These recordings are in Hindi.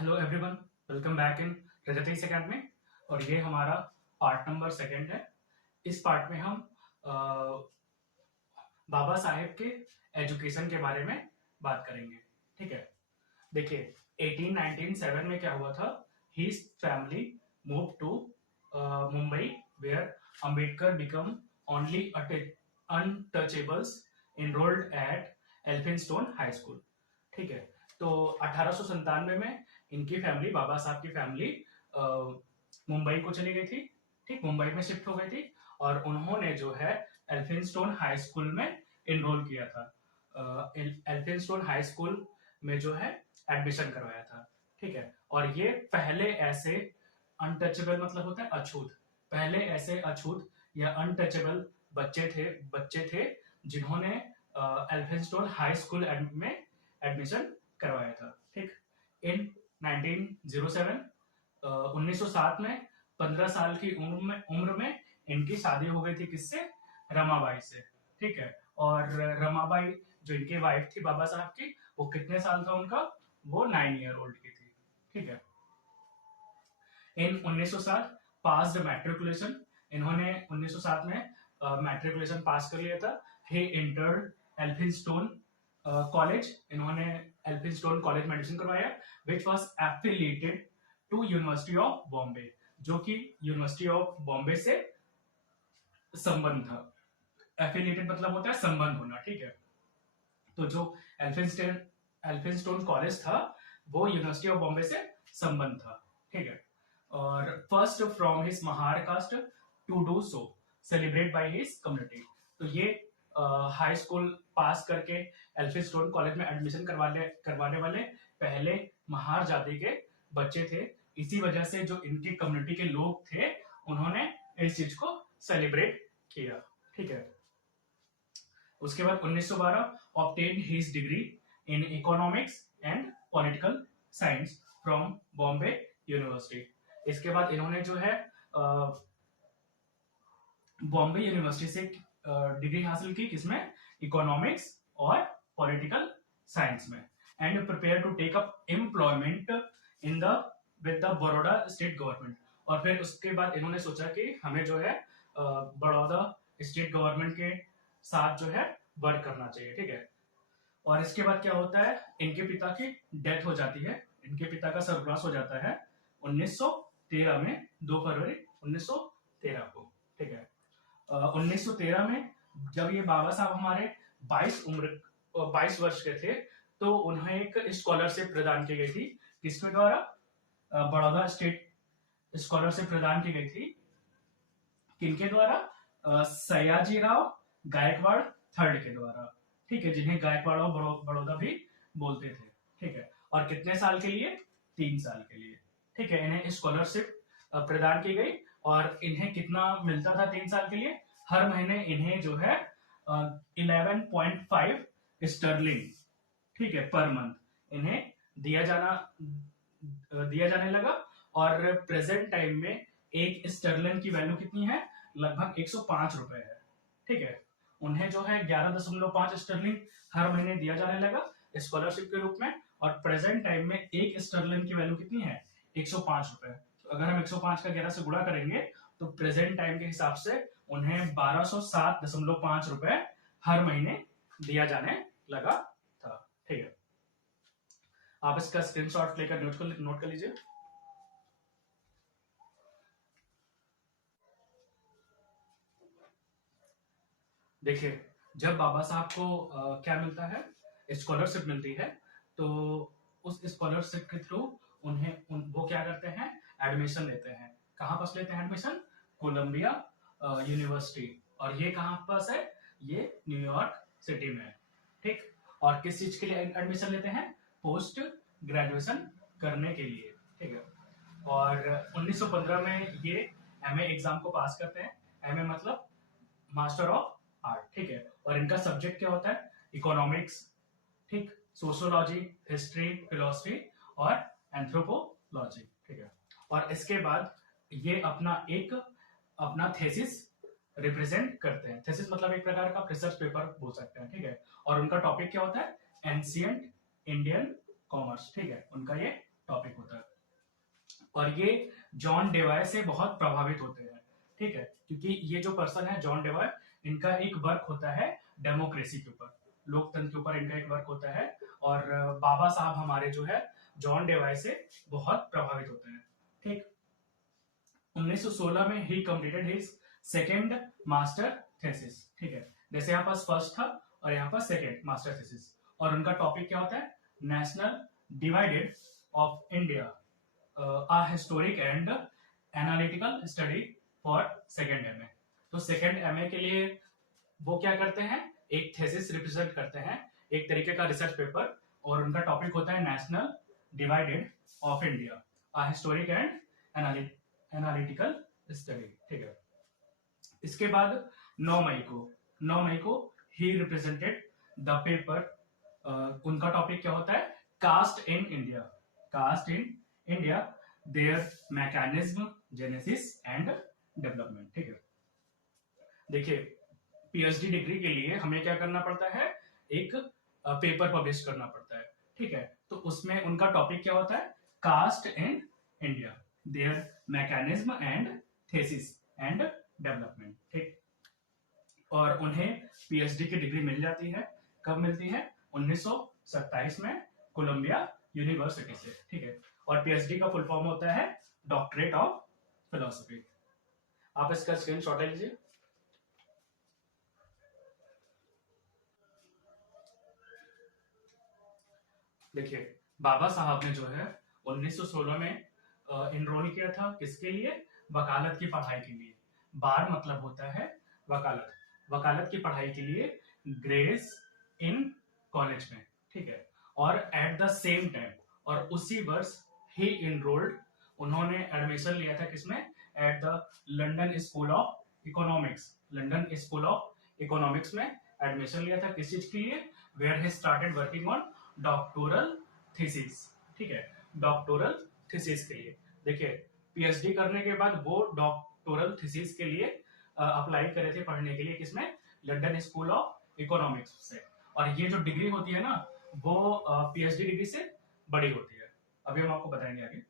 Hello everyone, welcome back in Rajtish Academy. और ये हमारा पार्ट नंबर सेकंड है। इस पार्ट में हम बाबा साहेब के एजुकेशन के बारे में बात करेंगे। ठीक है, देखिए 1897 में क्या हुआ था। His family move to Mumbai where Ambedkar become only untouchables enrolled at Elphinstone high school. ठीक है, तो 1897 में इनकी फैमिली, बाबा साहब की फैमिली मुंबई को चली गई थी। ठीक, मुंबई में शिफ्ट हो गई थी और उन्होंने जो है एल्फिनस्टोन हाई स्कूल में एनरोल किया था। एल्फिनस्टोन हाई स्कूल में जो है एडमिशन करवाया था। ठीक है, और ये पहले ऐसे अनटचेबल मतलब होता है अछूत, पहले ऐसे अछूत या अनटचेबल बच्चे थे जिन्होंने एल्फिनस्टोन हाई स्कूल में एडमिशन करवाया था। ठीक, इन 1907 1907 में 15 साल की उम्र में इनकी शादी हो गई थी किससे? रमाबाई से। ठीक है, और रमाबाई जो इनकी वाइफ थी बाबा साहब की, वो कितने साल था उनका? वो 9 ईयर ओल्ड की थी। ठीक है, इन 1907 पास्ड मैट्रिकुलेशन, इन्होंने 1907 में मैट्रिकुलेशन पास कर लिया था। ही इंटर्ड एल्फिनस्टोन कॉलेज, इन्होंने एल्फिनस्टोन कॉलेज में एडमिशन करवाया, which was affiliated to university of Bombay, जो कि यूनिवर्सिटी ऑफ बॉम्बे से संबंध था। एफिलिएटेड मतलब होता है संबंध होना। ठीक है, तो जो एल्फिनस्टोन कॉलेज था वो यूनिवर्सिटी ऑफ बॉम्बे से संबंध था। ठीक है, और first from his Mahar caste to do so celebrate by his community. तो ये हाई स्कूल पास करके एल्फिनस्टोन कॉलेज में एडमिशन करवाने वाले पहले महार जाति के बच्चे थे। इसी वजह से जो इनकी कम्युनिटी के लोग थे उन्होंने इस चीज को सेलिब्रेट किया। ठीक है, उसके बाद 1912 obtain his degree in economics and political science from Bombay university. इसके बाद इन्होंने जो है बॉम्बे यूनिवर्सिटी से डिग्री हासिल की, किसमें? इकोनॉमिक्स और पॉलिटिकल साइंस में। And prepare to take up employment in the with the Baroda state government. और फिर उसके बाद इन्होंने सोचा कि हमें जो है बड़ौदा स्टेट गवर्नमेंट के साथ जो है वर्क करना चाहिए। ठीक है, और इसके बाद क्या होता है, इनके पिता की डेथ हो जाती है, इनके पिता का स्वर्गवास हो जाता है 1913 में, 2 फरवरी 1913 को। ठीक है, 1913 में जब ये बाबा साहब हमारे 22 वर्ष के थे तो उन्हें एक स्कॉलरशिप प्रदान की गई थी। किसके द्वारा? बड़ौदा स्टेट स्कॉलरशिप प्रदान की गई थी। किनके द्वारा? सयाजीराव गायकवाड़ थर्ड के द्वारा। ठीक है, जिन्हें गायकवाड़ और बड़ौदा भी बोलते थे। ठीक है, और कितने साल के लिए? 3 साल के लिए। ठीक है, इन्हें स्कॉलरशिप प्रदान की गई और इन्हें कितना मिलता था 3 साल के लिए? हर महीने इन्हें जो है 11.5 स्टर्लिंग, ठीक है, पर मंथ इन्हें दिया जाने लगा। और प्रेजेंट टाइम में एक स्टर्लिंग की वैल्यू कितनी है? लगभग 105 रुपए है। ठीक है, उन्हें जो है 11.5 स्टर्लिंग हर महीने दिया जाने लगा स्कॉलरशिप के रूप में। और प्रेजेंट टाइम में एक स्टर्लिंग की वैल्यू कितनी है? 105 रुपए। तो अगर हम 105 का 11 से गुणा करेंगे तो प्रेजेंट टाइम के हिसाब से उन्हें 1207.5 रुपए हर महीने दिया जाने लगा था। ठीक है, आप इसका स्क्रीनशॉट लेकर नोट कर लीजिए। देखिए, जब बाबा साहब को क्या मिलता है? स्कॉलरशिप मिलती है, तो उस स्कॉलरशिप के थ्रू वो क्या करते हैं? एडमिशन लेते हैं। कहां पास लेते हैं एडमिशन? Colombia university. और ये कहां पास है? ये न्यूयॉर्क सिटी में है। ठीक, और किस चीज के लिए एडमिशन लेते हैं? पोस्ट ग्रेजुएशन करने के लिए। ठीक है, और 1915 में ये एमए एग्जाम को पास करते हैं। एमए मतलब मास्टर ऑफ आर्ट। ठीक है, और इनका सब्जेक्ट क्या होता है? इकोनॉमिक्स, ठीक, सोशियोलॉजी, हिस्ट्री, फिलोसफी और एंथ्रोपोलॉजी। ठीक है, और इसके बाद ये अपना थेसिस रिप्रेजेंट करते हैं। थेसिस मतलब एक प्रकार का रिसर्च पेपर बोल सकते हैं। ठीक है, और उनका टॉपिक क्या होता है? Ancient Indian commerce. ठीक है, उनका ये टॉपिक होता है। और ये जॉन डेवाय से बहुत प्रभावित होते हैं, ठीक है, क्योंकि ये जो पर्सन है जॉन डेवाय, इनका एक वर्क होता है डेमोक्रेसी के ऊपर, लोकतंत्र के ऊपर इनका एक वर्क होता है। और बाबा साहब हमारे जो है जॉन डेवाय से बहुत प्रभावित होते हैं, ठीक। 1916 में ही completed his second master thesis, ठीक है, जैसे यहाँ पास फर्स्ट था और यहाँ पर सेकेंड मास्टर थीसिस। और उनका टॉपिक क्या होता है? National divided of India, a historic and analytical study for second MA। तो सेकेंड एमए के लिए वो क्या करते हैं? एक थीसिस रिप्रेजेंट करते हैं, एक तरीके का रिसर्च पेपर, और उनका टॉपिक होता है national divided of India, a historic and analytical study, ठीक है। इसके बाद 9 मई को ही रिप्रेजेंटेड द पेपर, उनका टॉपिक क्या होता है? Caste in India, caste in India, their mechanism, genesis and development, ठीक है। देखिए, पीएचडी डिग्री के लिए हमें क्या करना पड़ता है? एक पेपर पब्लिश करना पड़ता है, ठीक है। तो उसमें उनका टॉपिक क्या होता है? Caste in India, their mechanism and thesis and development, ठीक। और उन्हें पीएचडी की डिग्री मिल जाती है। कब मिलती है? 1927 में कोलंबिया यूनिवर्सिटी से, ठीक है। और पीएचडी का फुल फॉर्म होता है डॉक्टरेट ऑफ फिलोसफी। आप इसका स्क्रीनशॉट ले लीजिए। देखिए, बाबा साहब ने जो है 1916 में इनरोल किया था, किसके लिए? वकालत की पढ़ाई के लिए। बार मतलब होता है वकालत, वकालत की पढ़ाई के लिए ग्रेस इन कॉलेज में, ठीक है। और एट द सेम टाइम, और उसी वर्ष ही इनरोल्ड, उन्होंने एडमिशन लिया था किसमें? At the London school of economics, London school of economics में एडमिशन लिया था। किस चीज के लिए? Where he started working on doctoral thesis, ठीक है, डॉक्टोरल थीसिस के लिए। देखिए, पीएचडी करने के बाद वो डॉक्टोरल थीसिस के लिए अप्लाई करे थे पढ़ने के लिए, किसमें? लंदन स्कूल ऑफ इकोनॉमिक्स से। और ये जो डिग्री होती है ना, वो पीएचडी डिग्री से बड़ी होती है। अभी हम आपको बताएंगे आगे।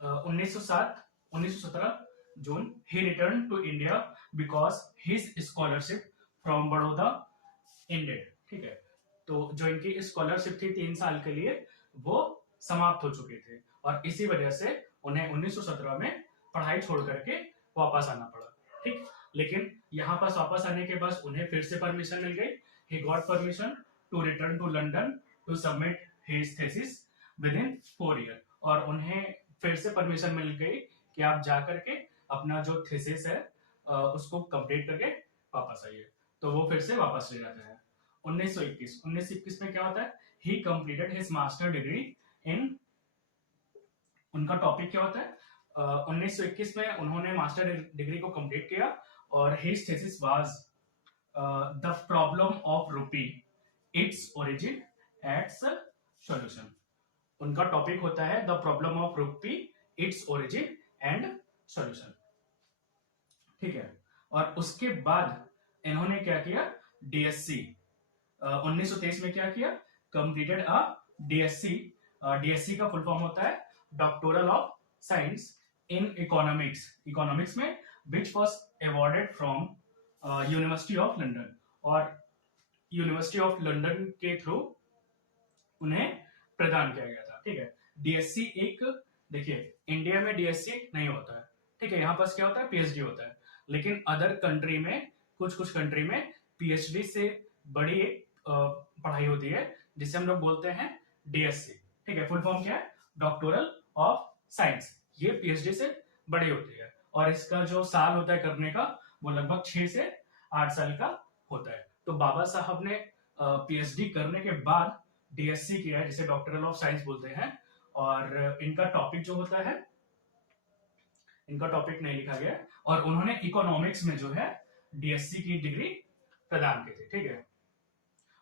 1917 June he return to India because his scholarship from Baroda ended, ठीक है। तो जो इनकी स्कॉलरशिप थी 3 साल के लिए, वो समाप्त हो चुके थे, और इसी वजह से उन्हें 1917 में पढ़ाई छोड़ करके वापस आना पड़ा, ठीक। लेकिन यहाँ पास वापस आने के बाद उन्हें फिर से परमिशन मिल गई। He got permission to return to London to submit his thesis within 4 year, और उन्हें फिर से परमिशन मिल गई कि आप जा करके अपना जो थीसिस है उसको कंप्लीट करके वापस आइए। तो वो फिर से वापस ले जाते हैं। 1921 में क्या होता है? ही completed his master degree in, उनका टॉपिक क्या होता है? 1921 में उन्होंने मास्टर डिग्री को कंप्लीट किया, और his thesis was the problem of rupee, its origin its solution. उनका टॉपिक होता है the problem of rupee, its origin and solution, ठीक है। और उसके बाद इन्होंने क्या किया? डीएससी 1923 में क्या किया? Completed a DSc. डीएससी का फुल फॉर्म होता है doctoral of science in economics, economics में, which was awarded from university of London. और यूनिवर्सिटी ऑफ लंदन के थ्रू उन्हें प्रदान किया गया था, ठीक है। डीएससी एक, देखिए, इंडिया में डीएससी नहीं होता है, ठीक है। यहाँ पास क्या होता है? पीएचडी होता है। लेकिन अदर कंट्री में, कुछ कंट्री में पीएचडी से बड़ी एक पढ़ाई होती है, जिसे हम लोग बोलते हैं डीएससी, ठीक है। फुल फॉर्म क्या है? Doctoral of science. ये पीएचडी से बड़ी होती है, और इसका जो साल होता है करने का, वो लगभग 6 से 8 साल का होता है। तो बाबा साहब ने पीएचडी करने के बाद डीएससी किया है, जिसे डॉक्टरल ऑफ साइंस बोलते हैं। और इनका टॉपिक जो होता है, इनका टॉपिक नहीं लिखा गया, और उन्होंने इकोनॉमिक्स में जो है डीएससी की डिग्री प्रदान की थी, ठीक है।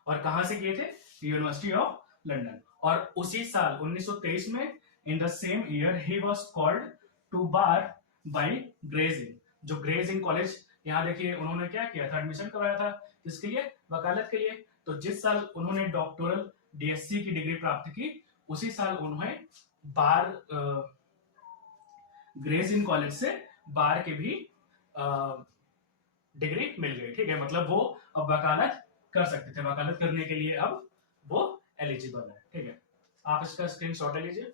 और कहां से किए थे? University of London. और उसी साल 1923 में, in the same year, he was called to bar by Gray's Inn. जो ग्रेज इन कॉलेज, यहाँ देखिए, उन्होंने क्या किया था? एडमिशन करवाया था, किसके लिए? वकालत के लिए। तो जिस साल उन्होंने डॉक्टोरल डीएससी की डिग्री प्राप्त की, उसी साल उन्हें बार ग्रेस इन कॉलेज से बार की भी डिग्री मिल गई, ठीक है। मतलब वो अब वकालत कर सकते थे, वकालत करने के लिए अब वो एलिजिबल है, ठीक है। आप इसका स्क्रीनशॉट ले लीजिए।